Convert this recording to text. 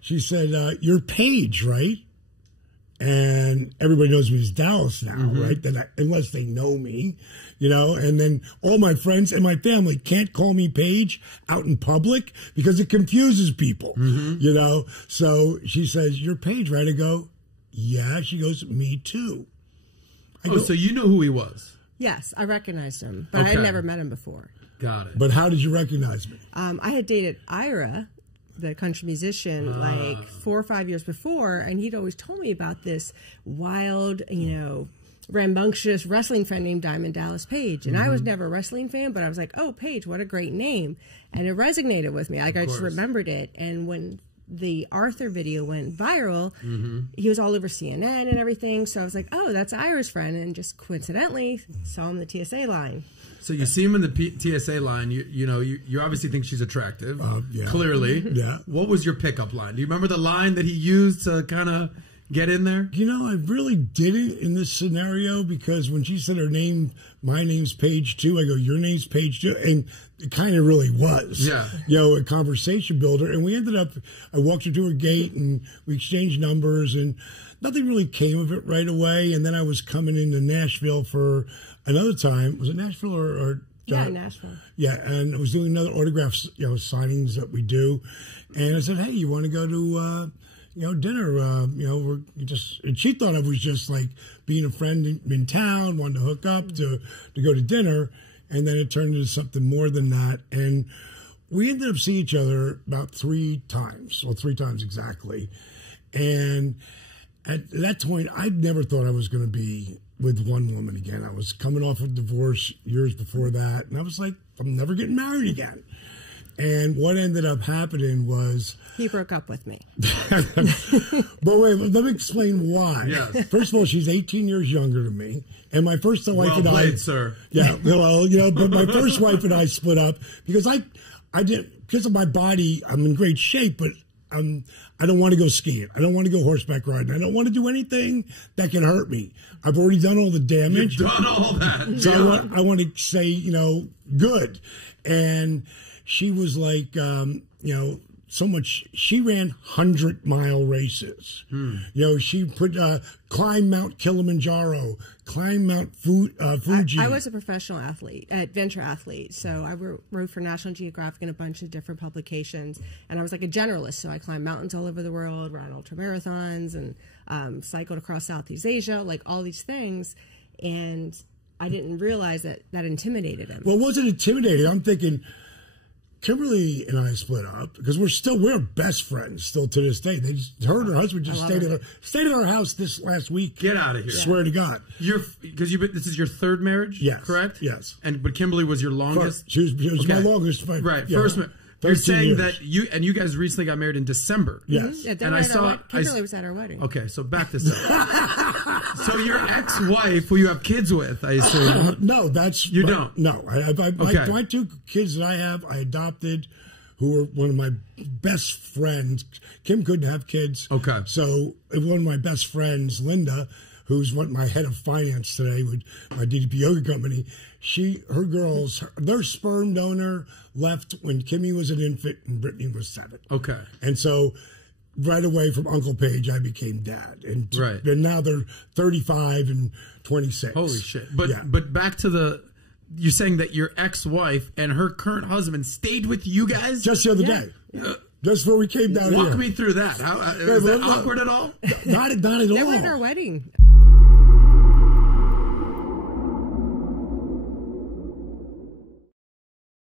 she said, "You're Paige, right?" And everybody knows me as Dallas now, right? Unless they know me, you know. And then all my friends and my family can't call me Paige out in public because it confuses people, you know. So she says, "You're Paige, right?" I go, "Yeah." She goes, "Me too." So you knew who he was? Yes, I recognized him, but I had never met him before. Got it. But how did you recognize me? I had dated Ira, the country musician, like 4 or 5 years before, and he'd always told me about this wild, you know, rambunctious wrestling fan named Diamond Dallas Page. And I was never a wrestling fan, but I was like, oh, Page, what a great name. And it resonated with me. Like, I just remembered it. And when the Arthur video went viral, he was all over CNN and everything. So I was like, oh, that's Ira's friend. And just coincidentally saw him in the TSA line. So you see him in the TSA line. You know, you obviously think she's attractive. Yeah. Clearly. Yeah. What was your pickup line? Do you remember the line that he used to kind of get in there? You know, I really didn't in this scenario, because when she said her name, my name's Paige too, I go, your name's Paige too. And it kind of really was, you know, a conversation builder. And we ended up, I walked her to her gate and we exchanged numbers, and nothing really came of it right away. And then I was coming into Nashville for another time. Was it Nashville or yeah, Nashville. Yeah, and I was doing another autograph, you know, signings that we do. And I said, hey, you want to go to, you know, dinner? You know, we're just, and she thought I was just like being a friend in town, wanted to hook up to go to dinner. And then it turned into something more than that. And we ended up seeing each other about 3 times, well, 3 times exactly. And at that point, I never thought I was going to be with one woman again. I was coming off of divorce years before that. And I was like, I'm never getting married again. And what ended up happening was... He broke up with me. But wait, let me explain why. Yes. First of all, she's 18 years younger than me. And my first wife and played, I... sir. Yeah, well, you know, but my first wife and I split up because I didn't... Because of my body, I'm in great shape, but I don't want to go skiing. I don't want to go horseback riding. I don't want to do anything that can hurt me. I've already done all the damage. You've done all that. So I want to say, you know, good. And... she was like, you know, so much. She ran 100-mile races. You know, she put climb Mount Kilimanjaro, climb Mount Fuji. I was a professional athlete, adventure athlete. So I wrote for National Geographic and a bunch of different publications. And I was like a generalist. So I climbed mountains all over the world, ran ultramarathons, and cycled across Southeast Asia, like all these things. And I didn't realize that intimidated him. Well, it wasn't intimidating. I'm thinking... Kimberly and I split up because we're best friends still to this day. Her and her husband just stayed at our house this last week. Get out of here! Swear to God. Because this is your 3rd marriage. Yes. Correct. Yes. But Kimberly was your longest. She was my longest. Right. Yeah, First. You're saying years. that you guys recently got married in December. Yes. Yeah, and I saw Kimberly was at our wedding. Okay, so back this up. So your ex-wife, who you have kids with, I assume. No, that's you don't. No, my 2 kids that I have, I adopted, who are one of my best friends. Kim couldn't have kids. Okay. So one of my best friends, Linda, who's my head of finance today with my DDP yoga company, her girls, their sperm donor left when Kimmy was an infant and Brittany was 7. Okay. And so right away from Uncle Page, I became dad. And now they're 35 and 26. Holy shit. But back to you're saying that your ex-wife and her current husband stayed with you guys? Just the other day. Just before we came down here. Walk me through that. Is that awkward at all? Not at all. They were at our wedding.